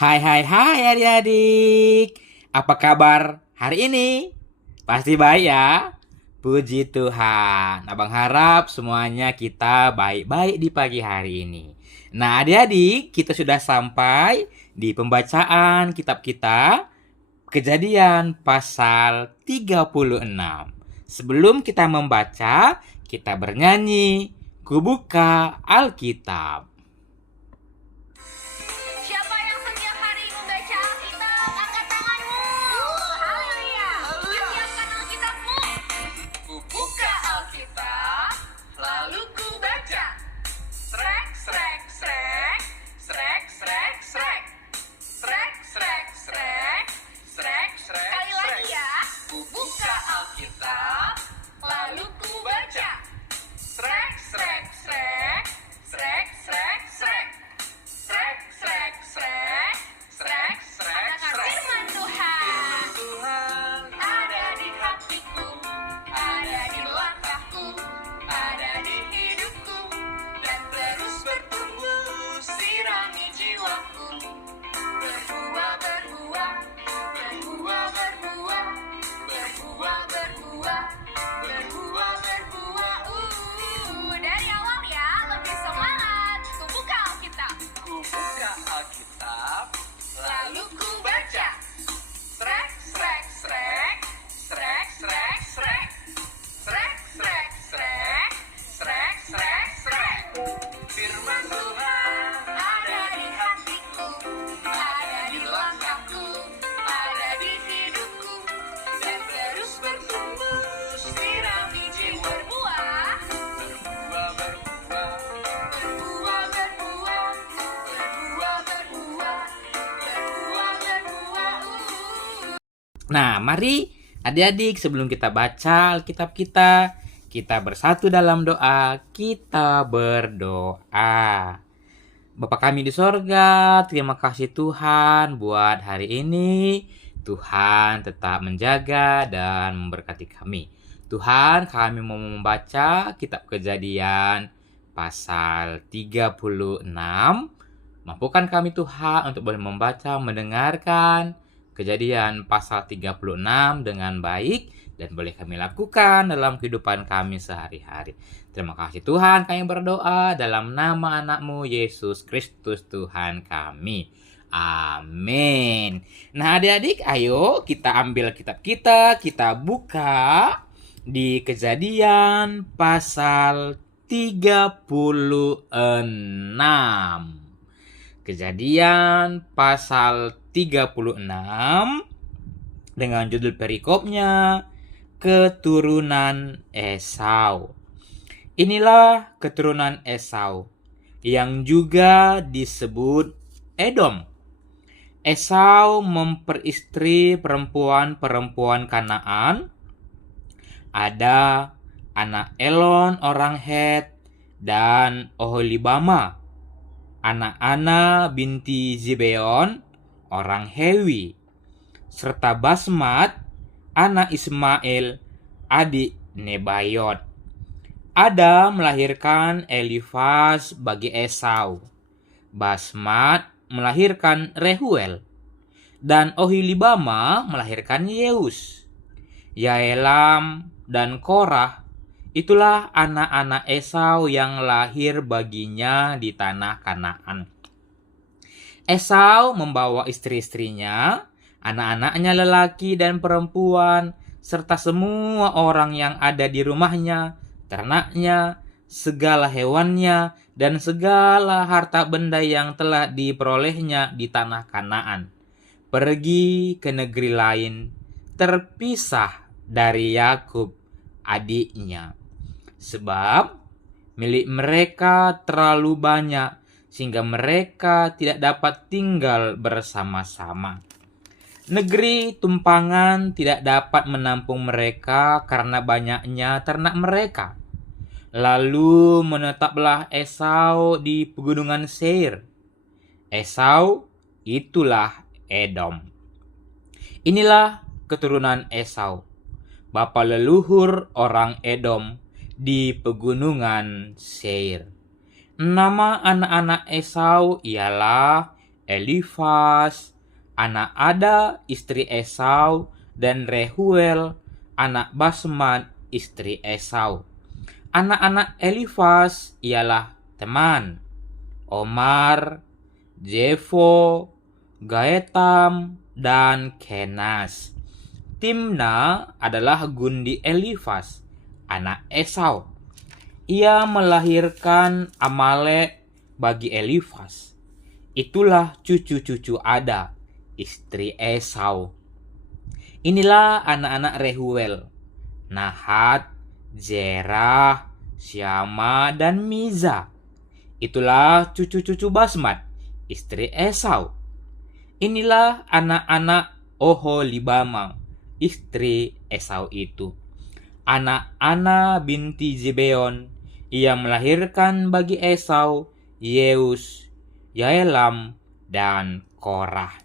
Hai hai hai adik-adik. Apa kabar hari ini? Pasti baik ya. Puji Tuhan. Abang harap semuanya kita baik-baik di pagi hari ini. Nah, adik-adik, kita sudah sampai di pembacaan kitab kita, Kejadian pasal 36. Sebelum kita membaca, kita bernyanyi, Kubuka Alkitab. Siapa yang setiap hari membaca Alkitab? Angkat tanganmu. Haleluya. Siapkan Alkitabmu. Ku buka Alkitab, lalu ku baca. Srek, srek, srek. Srek, srek, srek. Srek, srek, srek. Srek, srek, sekali lagi ya. Ku buka Alkitab, lalu ku baca. Srek, srek, srek. Srek, srek, srek. Srek, srek, srek. Srek, srek, srek. Firman Tuhan ada di hatiku, ada di langkahku, ada di hidupku, dan terus bertumbuh sirami jiwaku. Berbuah, berbuah, berbuah, berbuah, berbuah, berbuah, berbuah, berbuah. Dari awal ya, lebih semangat. Ku buka Alkitab. Ku buka Alkitab, lalu ku baca. Srek, srek, srek. Srek, srek, srek. Srek, srek, srek. Srek, srek, srek. Firman Tuhan ada di hatiku, ada di langkahku, ada di hidupku, dan terus bertumbuh sirami jiwa. Berbuah, berbuah, berbuah, berbuah, berbuah, berbuah, berbuah, berbuah, berbuah. Nah, mari adik-adik sebelum kita baca Alkitab kita bersatu dalam doa, kita berdoa. Bapa kami di sorga, terima kasih Tuhan buat hari ini. Tuhan tetap menjaga dan memberkati kami. Tuhan, kami mau membaca kitab Kejadian pasal 36. Mampukan kami Tuhan untuk boleh membaca, mendengarkan Kejadian pasal 36 dengan baik dan boleh kami lakukan dalam kehidupan kami sehari-hari. Terima kasih Tuhan, kami berdoa dalam nama anak-Mu Yesus Kristus Tuhan kami. Amin. Nah adik-adik, ayo kita ambil kitab kita buka di Kejadian pasal 36. Kejadian pasal 36 dengan judul perikopnya Keturunan Esau. Inilah keturunan Esau yang juga disebut Edom. Esau memperistri perempuan-perempuan Kanaan. Ada anak Elon orang Het dan Oholibama, anak Ana binti Zibeon orang Hewi, serta Basmat, anak Ismail, adik Nebayot. Ada melahirkan Elifaz bagi Esau. Basmat melahirkan Rehuel, dan Oholibama melahirkan Yeus. Yaelam dan Korah, itulah anak-anak Esau yang lahir baginya di tanah Kanaan. Esau membawa istri-istrinya, anak-anaknya lelaki dan perempuan, serta semua orang yang ada di rumahnya, ternaknya, segala hewannya, dan segala harta benda yang telah diperolehnya di tanah Kanaan. Pergi ke negeri lain, terpisah dari Yakub adiknya. Sebab milik mereka terlalu banyak sehingga mereka tidak dapat tinggal bersama-sama. Negeri tumpangan tidak dapat menampung mereka karena banyaknya ternak mereka. Lalu menetaplah Esau di pegunungan Seir. Esau itulah Edom. Inilah keturunan Esau, bapa leluhur orang Edom di pegunungan Seir. Nama anak-anak Esau ialah Elifas, anak Ada istri Esau, dan Rehuel, anak Basmat istri Esau. Anak-anak Elifas ialah Teman, Omar, Jefo, Gaetam, dan Kenas. Timna adalah gundi Elifas, anak Esau. Ia melahirkan Amalek bagi Elifas. Itulah cucu-cucu Ada, istri Esau. Inilah anak-anak Rehuel, Nahat, Zerah, Syama, dan Miza. Itulah cucu-cucu Basmat, istri Esau. Inilah anak-anak Oholibama, istri Esau itu. Anak Ana binti Zibeon, ia melahirkan bagi Esau Yeus, Yaelam, dan Korah.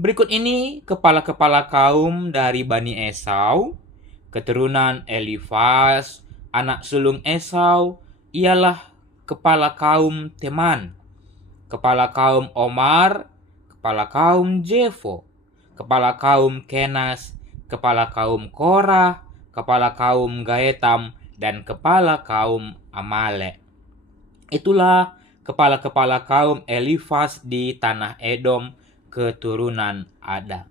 Berikut ini kepala-kepala kaum dari Bani Esau. Keturunan Elifas, anak sulung Esau, ialah kepala kaum Teman, kepala kaum Omar, kepala kaum Jefo, kepala kaum Kenas, kepala kaum Korah, kepala kaum Gaetam, dan kepala kaum Amalek. Itulah kepala-kepala kaum Elifas di tanah Edom, keturunan Ada.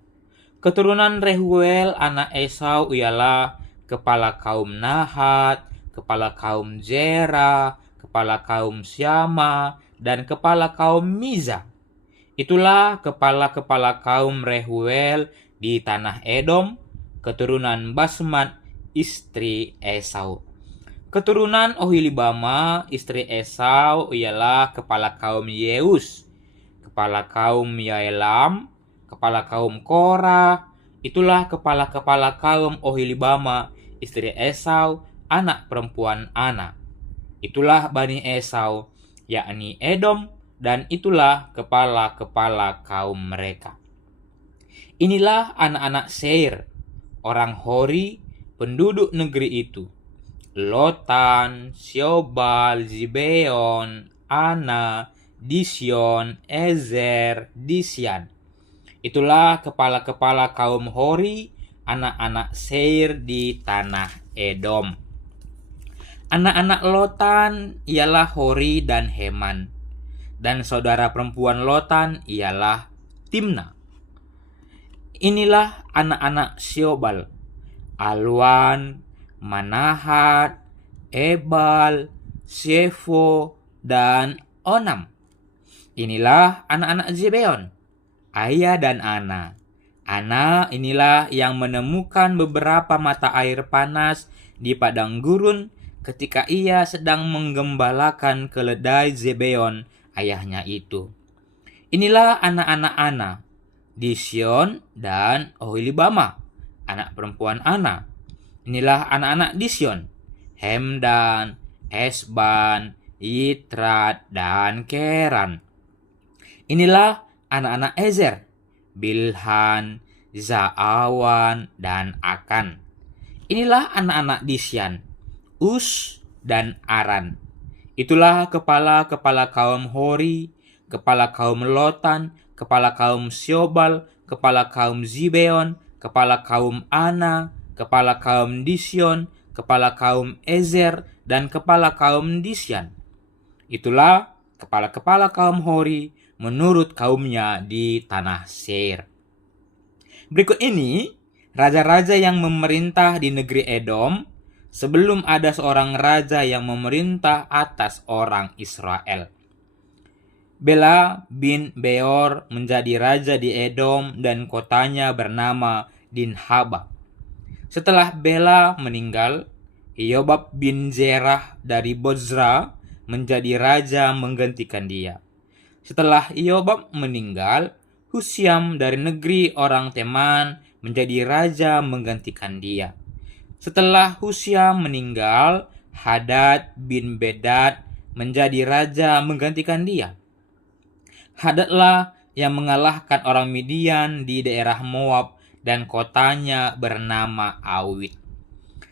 Keturunan Rehuel anak Esau ialah kepala kaum Nahat, kepala kaum Zerah, kepala kaum Syama, dan kepala kaum Miza. Itulah kepala-kepala kaum Rehuel di tanah Edom, keturunan Basmat, istri Esau. Keturunan Oholibama, istri Esau, ialah kepala kaum Yeus, kepala kaum Yaelam, kepala kaum Korah. Itulah kepala-kepala kaum Oholibama, istri Esau, anak perempuan Ana. Itulah Bani Esau, yakni Edom, dan itulah kepala-kepala kaum mereka. Inilah anak-anak Seir, orang Hori, penduduk negeri itu. Lotan, Syobal, Zibeon, Ana, Disyon, Ezer, Disyan. Itulah kepala-kepala kaum Hori, anak-anak Seir di tanah Edom. Anak-anak Lotan ialah Hori dan Heman, dan saudara perempuan Lotan ialah Timna. Inilah anak-anak Syobal, Alwan, Manahat, Ebal, Shefo, dan Onam. Inilah anak-anak Zibeon, Aya dan Ana. Ana inilah yang menemukan beberapa mata air panas di padang gurun ketika ia sedang menggembalakan keledai Zibeon, ayahnya itu. Inilah anak-anak Ana, Disyon dan Oholibama, anak perempuan Ana. Inilah anak-anak Disyon, Hemdan, Esban, Yitrat, dan Keran. Inilah anak-anak Ezer, Bilhan, Zaawan, dan Akan. Inilah anak-anak Disyan, Us, dan Aran. Itulah kepala-kepala kaum Hori, kepala kaum Lotan, kepala kaum Syobal, kepala kaum Zibeon, kepala kaum Ana, kepala kaum Disyon, kepala kaum Ezer, dan kepala kaum Disyan. Itulah kepala-kepala kaum Hori menurut kaumnya di tanah Seir. Berikut ini raja-raja yang memerintah di negeri Edom sebelum ada seorang raja yang memerintah atas orang Israel. Bela bin Beor menjadi raja di Edom dan kotanya bernama Dinhaba. Setelah Bela meninggal, Yobab bin Zerah dari Bozra menjadi raja menggantikan dia. Setelah Yobab meninggal, Husyam dari negeri orang Teman menjadi raja menggantikan dia. Setelah Husyam meninggal, Hadad bin Bedad menjadi raja menggantikan dia. Hadadlah yang mengalahkan orang Midian di daerah Moab dan kotanya bernama Awit.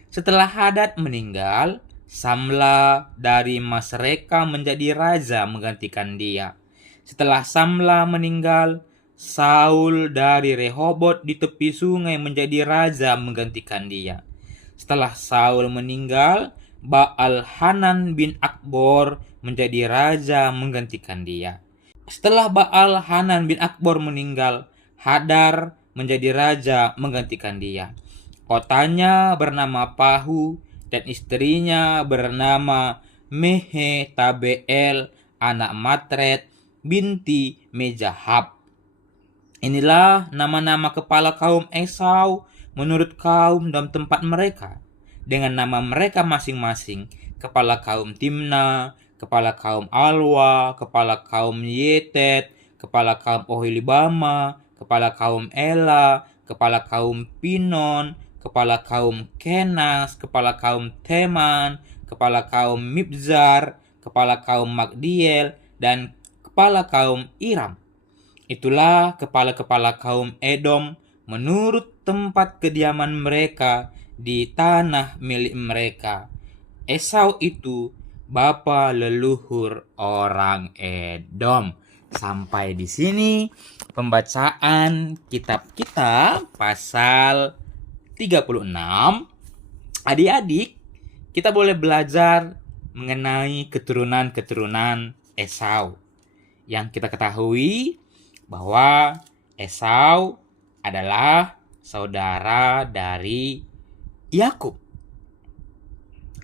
Setelah Hadad meninggal, Samla dari Masreka menjadi raja menggantikan dia. Setelah Samla meninggal, Saul dari Rehobot di tepi sungai menjadi raja menggantikan dia. Setelah Saul meninggal, Baal-Hanan bin Akbor menjadi raja menggantikan dia. Setelah Baal-Hanan bin Akbor meninggal, Hadar menjadi raja menggantikan dia. Kotanya bernama Pahu dan istrinya bernama Mehetabeel, anak Matred binti Mejahab. Inilah nama-nama kepala kaum Esau menurut kaum dan tempat mereka, dengan nama mereka masing-masing: kepala kaum Timna, kepala kaum Alwa, kepala kaum Yetet, kepala kaum Oholibama, kepala kaum Ela, kepala kaum Pinon, kepala kaum Kenas, kepala kaum Teman, kepala kaum Mibzar, kepala kaum Magdiel, dan kepala kaum Iram. Itulah kepala-kepala kaum Edom menurut tempat kediaman mereka di tanah milik mereka. Esau itu bapa leluhur orang Edom. Sampai di sini pembacaan kitab kita pasal 36. Adik-adik, kita boleh belajar mengenai keturunan-keturunan Esau. Yang kita ketahui bahwa Esau adalah saudara dari Yakub.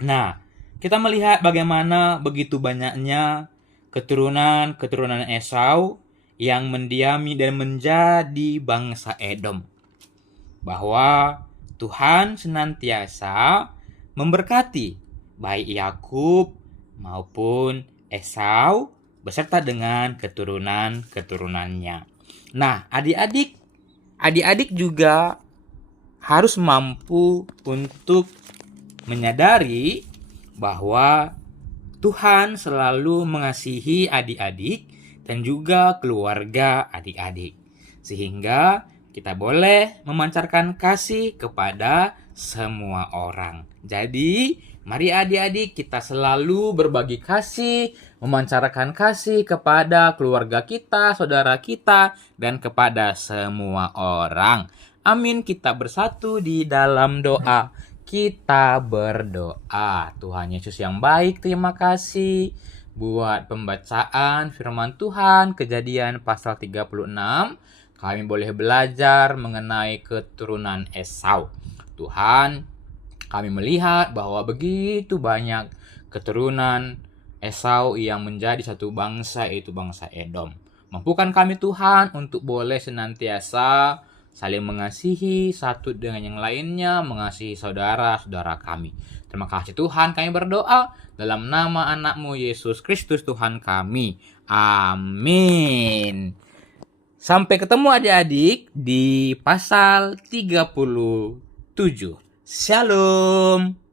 Nah, kita melihat bagaimana begitu banyaknya keturunan-keturunan Esau yang mendiami dan menjadi bangsa Edom. Bahwa Tuhan senantiasa memberkati baik Yakub maupun Esau beserta dengan keturunan-keturunannya. Nah, adik-adik juga harus mampu untuk menyadari bahwa Tuhan selalu mengasihi adik-adik dan juga keluarga adik-adik. Sehingga kita boleh memancarkan kasih kepada semua orang. Jadi, mari adik-adik kita selalu berbagi kasih, memancarkan kasih kepada keluarga kita, saudara kita, dan kepada semua orang. Amin. Kita bersatu di dalam doa. Kita berdoa. Tuhan Yesus yang baik, terima kasih buat pembacaan firman Tuhan Kejadian pasal 36. Kami boleh belajar mengenai keturunan Esau. Tuhan, kami melihat bahwa begitu banyak keturunan Esau yang menjadi satu bangsa, yaitu bangsa Edom. Mampukan kami Tuhan untuk boleh senantiasa saling mengasihi satu dengan yang lainnya, mengasihi saudara-saudara kami. Terima kasih Tuhan, kami berdoa dalam nama anak-Mu Yesus Kristus Tuhan kami. Amin. Sampai ketemu adik-adik di pasal 37. Shalom.